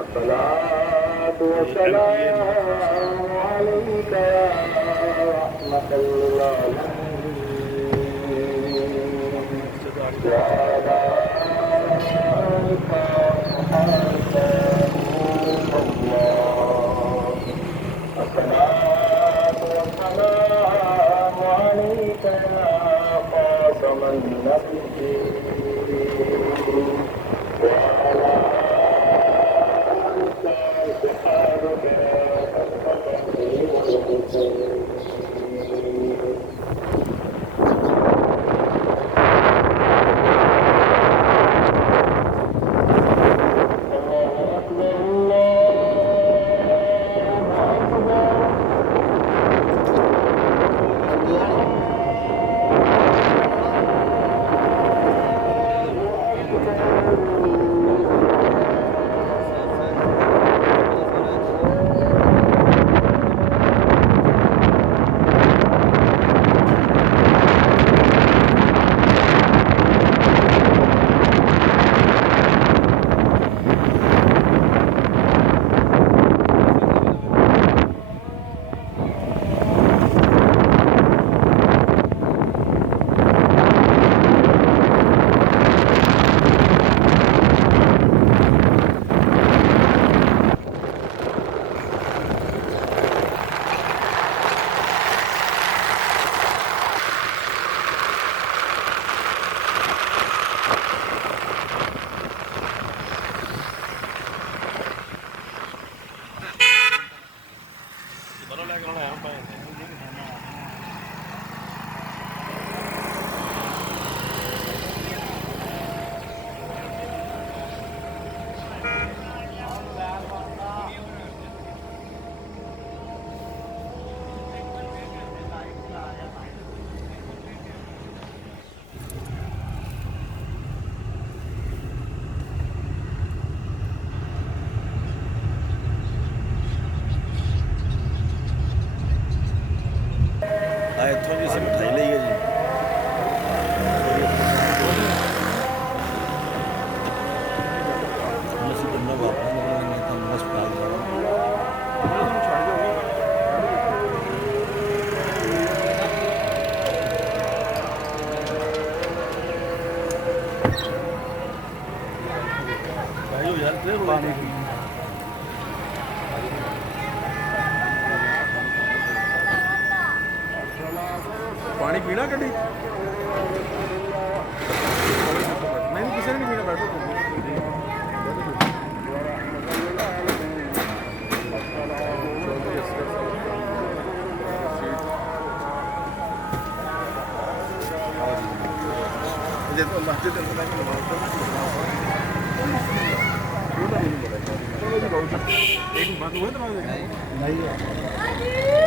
الصلاة والسلام عليك يا رحمة للعالمين وعلى آلك وصحبك نور الله. الصلاة والسلام عليك يا خاتم النبيين وعلى ਇੱਥੋਂ ਜੀ ਅਸੀਂ ਮਿਠਾਈ ਲਈ ਹੈ ਜੀ। ਅਸੀਂ ਬੰਦਾ ਵਾਪਸ ਨਿਕਲਾਂਗੇ ਤਾਂ ਹਸਪਤਾਲ ਜਾਓ ਯਾਰ ਤੇ ਪਾਣੀ ਪਾਣੀ ਪੀਣਾ ਗੱਡੀ ਨਹੀਂ ਕਿਸੇ ਨੇ ਨਹੀਂ ਪੀਣਾ ਬੈਠੋ ਜੇ ਤੋਂ ਮਸਜਿਦ ਦੇ ਅੰਦਰ नहीं